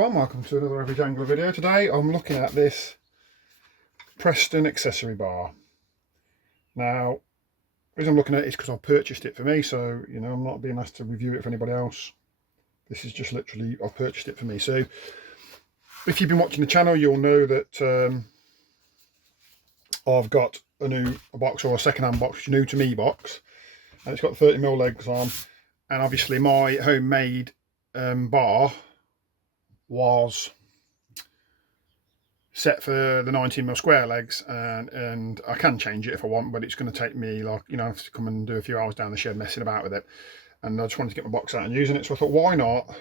everyone, welcome to another Average Angler video. Today I'm looking at this Preston Accessory bar. Now, the reason I'm looking at it is because I purchased it for me, so you know I'm not being asked to review it for anybody else. This is just literally, I purchased it for me. So if you've been watching the channel, you'll know that I've got a box, or a second-hand box, new to me box, and it's got 30mm legs on, and obviously my homemade bar was set for the 19mm square legs, and I can change it if I want, but it's going to take me, like, you know, I have to come and do a few hours down the shed messing about with it, and I just wanted to get my box out and using it. So I thought, why not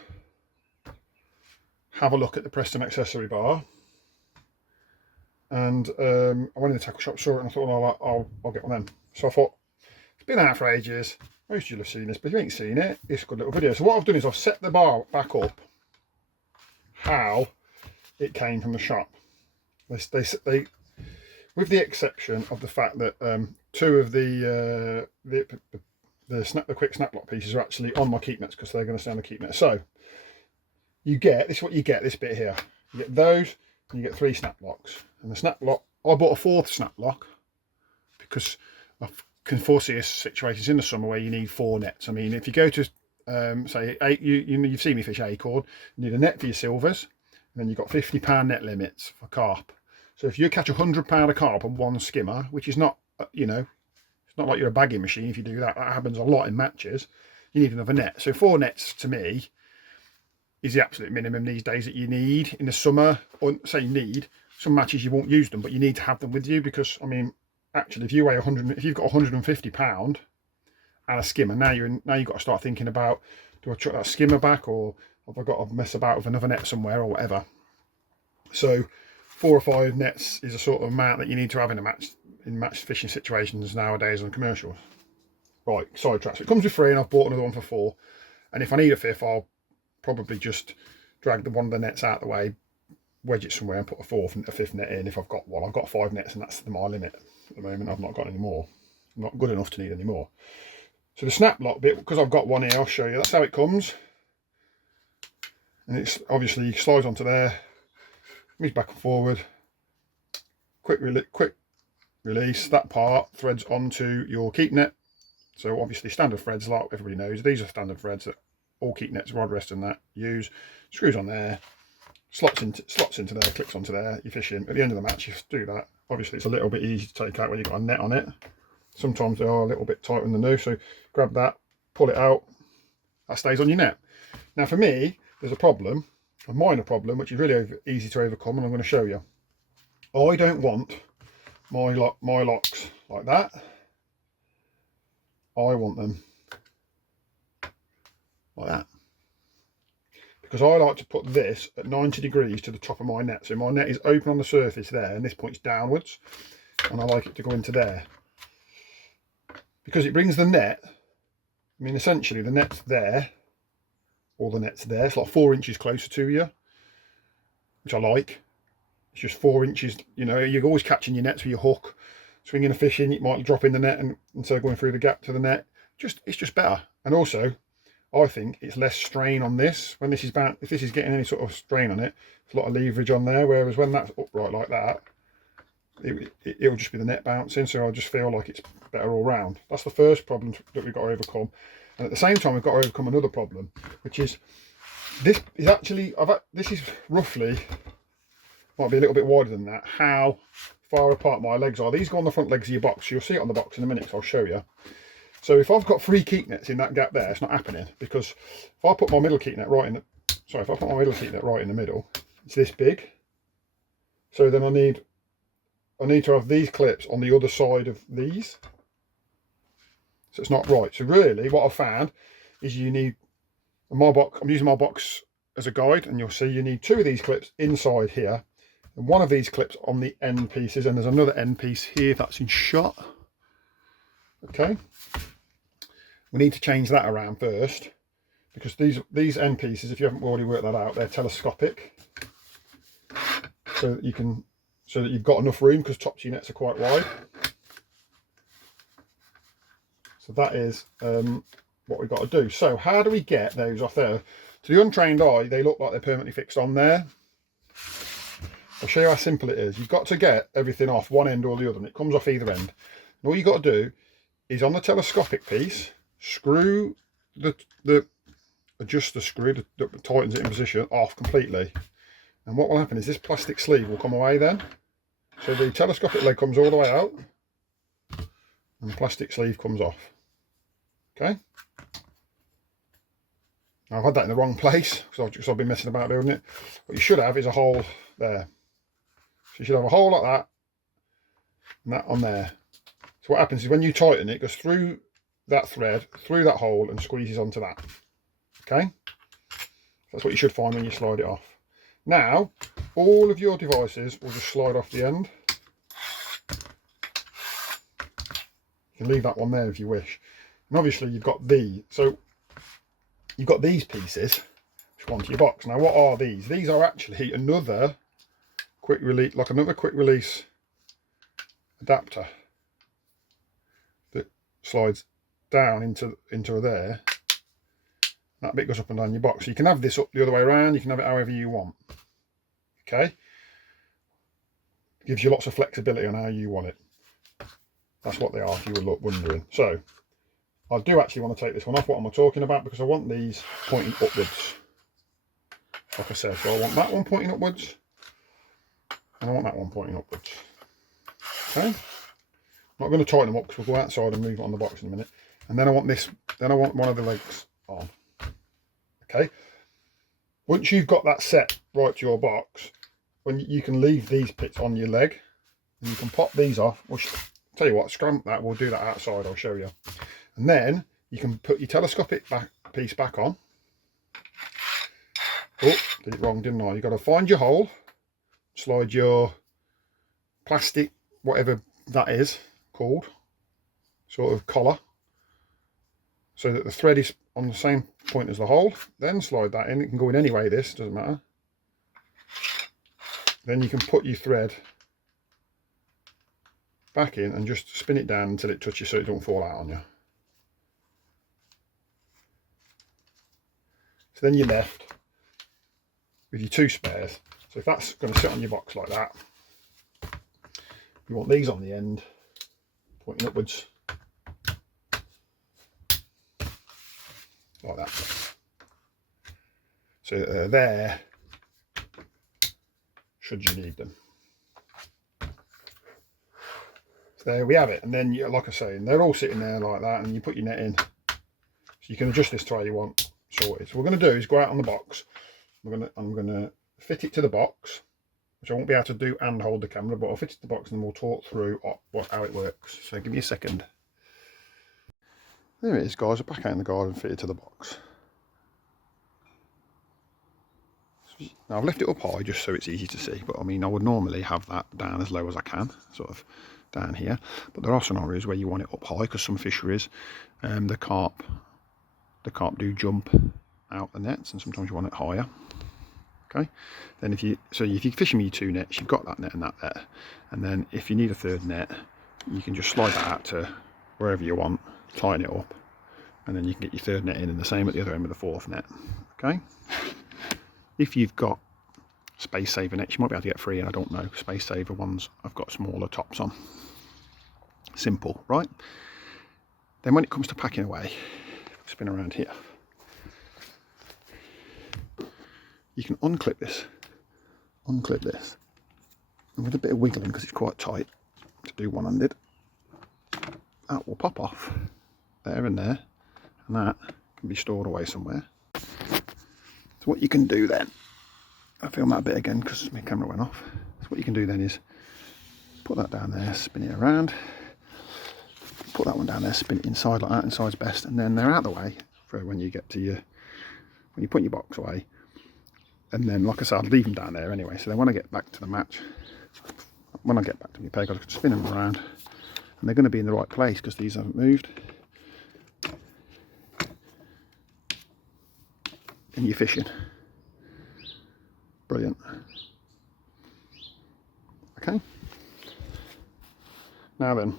have a look at the Preston Accessory bar? And I went in the tackle shop, saw it, and I thought, well, I'll get one of them. So I thought, it's been out for ages, most of you have seen this, but if you ain't seen it, it's a good little video. So what I've done is I've set the bar back up how it came from the shop. They with the exception of the fact that two of the quick snap lock pieces are actually on my keep nets, because they're going to stay on the keep net. So you get this, what you get, this bit here, you get those, and you get 3 snap locks. And the snap lock, I bought a 4th snap lock because I can foresee situations in the summer where you need 4 nets. I mean, if you go to say you've seen me fish acorn, you need a net for your silvers, and then you've got £50 net limits for carp. So if you catch £100 of carp on one skimmer, which is not, you know, it's not like you're a bagging machine. If you do that, that happens a lot in matches. You need another net. So 4 nets to me is the absolute minimum these days that you need in the summer. Or say you need, some matches you won't use them, but you need to have them with you, because I mean, actually, if you weigh if you've got £150 and a skimmer, now you've got to start thinking about, do I chuck that skimmer back, or have I got to mess about with another net somewhere, or whatever. So 4 or 5 nets is a sort of amount that you need to have in match fishing situations nowadays on commercials. Right, sidetrack. So it comes with 3, and I've bought another one for 4. And if I need a 5th, I'll probably just drag one of the nets out of the way, wedge it somewhere, and put a 4th and a 5th net in if I've got one. I've got 5 nets, and that's my limit at the moment. I've not got any more. I'm not good enough to need any more. So the snap lock bit, because I've got one here, I'll show you. That's how it comes. And it's obviously slides onto there, moves back and forward, quick release. That part threads onto your keep net. So obviously standard threads, like everybody knows, these are standard threads that all keep nets, rod rest and that use. Screws on there, slots into there, clicks onto there, you fish in. At the end of the match, you do that. Obviously it's a little bit easy to take out when you've got a net on it. Sometimes they are a little bit tight in the noose, so grab that, pull it out, that stays on your net. Now for me, there's a problem, a minor problem, which is really easy to overcome, and I'm going to show you. I don't want my locks like that. I want them like that, because I like to put this at 90 degrees to the top of my net. So my net is open on the surface there, and this points downwards, and I like it to go into there, because it brings the net, I mean, essentially the net's there, or the net's there, it's like 4 inches closer to you, which I like. It's just 4 inches, you know, you're always catching your nets with your hook, swinging a fish in, it might drop in the net, and instead of going through the gap to the net, it's just better. And also, I think it's less strain on this. When this is bound, if this is getting any sort of strain on it, there's a lot of leverage on there, whereas when that's upright like that, it'll just be the net bouncing. So I just feel like it's better all round. That's the first problem that we've got to overcome. And at the same time, we've got to overcome another problem, which is this is actually, this is roughly, might be a little bit wider than that, how far apart my legs are. These go on the front legs of your box. You'll see it on the box in a minute, so I'll show you. So if I've got 3 keep nets in that gap there, it's not happening, because if I put my middle keep net right in the, if I put my middle keep net right in the middle, it's this big. So then I need to have these clips on the other side of these. So it's not right. So really what I've found is you need, my box, I'm using my box as a guide, and you'll see you need 2 of these clips inside here, and 1 of these clips on the end pieces, and there's another end piece here that's in shot. Okay, we need to change that around first, because these end pieces, if you haven't already worked that out, they're telescopic, so that you've got enough room, because tops of your nets are quite wide. So that is what we've got to do. So how do we get those off there? To the untrained eye, they look like they're permanently fixed on there. I'll show you how simple it is. You've got to get everything off one end or the other, and it comes off either end. And all you've got to do is on the telescopic piece, screw adjust the screw that tightens it in position off completely. And what will happen is this plastic sleeve will come away then. So the telescopic leg comes all the way out, and the plastic sleeve comes off. Okay. Now I've had that in the wrong place because I've been messing about doing it. What you should have is a hole there. So you should have a hole like that, and that on there. So what happens is when you tighten it, it goes through that thread, through that hole, and squeezes onto that. Okay? That's what you should find when you slide it off. Now, all of your devices will just slide off the end. You can leave that one there if you wish. And obviously you've got these. So you've got these pieces which go onto your box. Now what are these? These are actually another quick release, like another quick release adapter that slides down into there. That bit goes up and down your box. So you can have this up the other way around, you can have it however you want. Okay? Gives you lots of flexibility on how you want it. That's what they are if you were wondering. So I do actually want to take this one off. What am I talking about? Because I want these pointing upwards. Like I said, so I want that one pointing upwards. And I want that one pointing upwards. Okay? I'm not going to tighten them up because we'll go outside and move it on the box in a minute. And then I want this, then I want one of the legs on. Okay? Once you've got that set right to your box, when you can leave these bits on your leg, and you can pop these off. Well, tell you what, scramp that, we'll do that outside, I'll show you. And then you can put your telescopic piece back on. Oh, did it wrong, didn't I? You've got to find your hole, slide your plastic, whatever that is called, sort of collar, so that the thread is on the same point as the hole. Then slide that in. It can go in any way, this doesn't matter. Then you can put your thread back in and just spin it down until it touches so it don't fall out on you. So then you're left with your two spares. So if that's going to sit on your box like that, you want these on the end pointing upwards like that. So there, should you need them. So there we have it. And then, like I say, they're all sitting there like that, and you put your net in. So you can adjust this to how you want sorted. So what we're going to do is go out on the box. I'm going to fit it to the box, which I won't be able to do and hold the camera, but I'll fit it to the box and then we'll talk through how it works. So give me a second. There it is, guys. We're back out in the garden, fitted to the box. Now I've left it up high just so it's easy to see, but I mean I would normally have that down as low as I can, sort of down here. But there are scenarios where you want it up high because some fisheries, the carp do jump out the nets, and sometimes you want it higher. Okay, then if you're fishing with your two nets, you've got that net and that there, and then if you need a third net, you can just slide that out to wherever you want, tighten it up, and then you can get your third net in, and the same at the other end with the fourth net. Okay, if you've got space saver nets, you might be able to get free, and I don't know, space saver ones I've got smaller tops on. Simple, right? Then when it comes to packing away, spin around here, you can unclip this, and with a bit of wiggling, because it's quite tight to do one-handed, that will pop off there and there, and that can be stored away somewhere. So what you can do then, I'll film that bit again because my camera went off. So what you can do then is put that down there, spin it around, put that one down there, spin it inside like that, inside's best, and then they're out of the way for when you get to when you put your box away. And then, like I said, I'll leave them down there anyway. So then when I get back to the match, when I get back to my peg, I'll just spin them around, and they're going to be in the right place because these haven't moved. And you're fishing. Brilliant. Okay. Now then,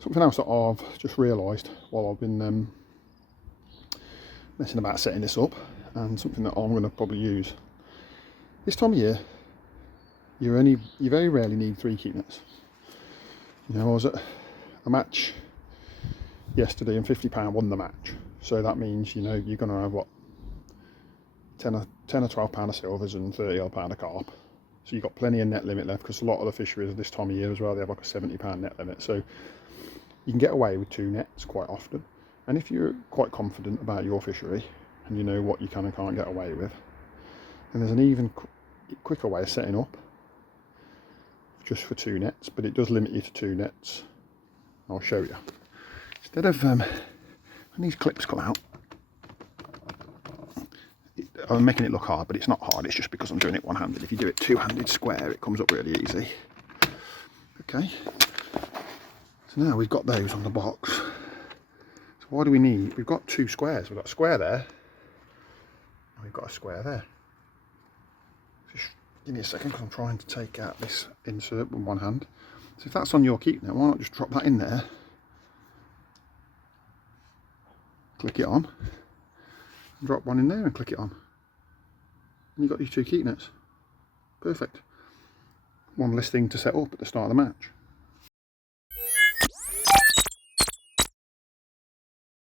something else that I've just realised while I've been messing about setting this up, and something that I'm going to probably use. This time of year, you very rarely need 3 keep nets. You know, I was at a match yesterday and £50 won the match. So that means, you know, you're going to have what, 10 or £12 of silvers and £30 of carp. So you've got plenty of net limit left, because a lot of the fisheries this time of year as well, they have like a £70 net limit. So you can get away with 2 nets quite often. And if you're quite confident about your fishery and you know what you can and can't get away with, then there's an even quicker way of setting up just for 2 nets, but it does limit you to 2 nets. I'll show you. Instead of when these clips come out, I'm making it look hard, but it's not hard, it's just because I'm doing it one-handed. If you do it two-handed square, it comes up really easy. Okay, so now we've got those on the box. So what do we need? We've got 2 squares. We've got a square there, and we've got a square there. Just give me a second, because I'm trying to take out this insert with one hand. So if that's on your keep net, why not just drop that in there, click it on, and drop one in there and click it on. And you've got these 2 keep nets. Perfect. One less thing to set up at the start of the match.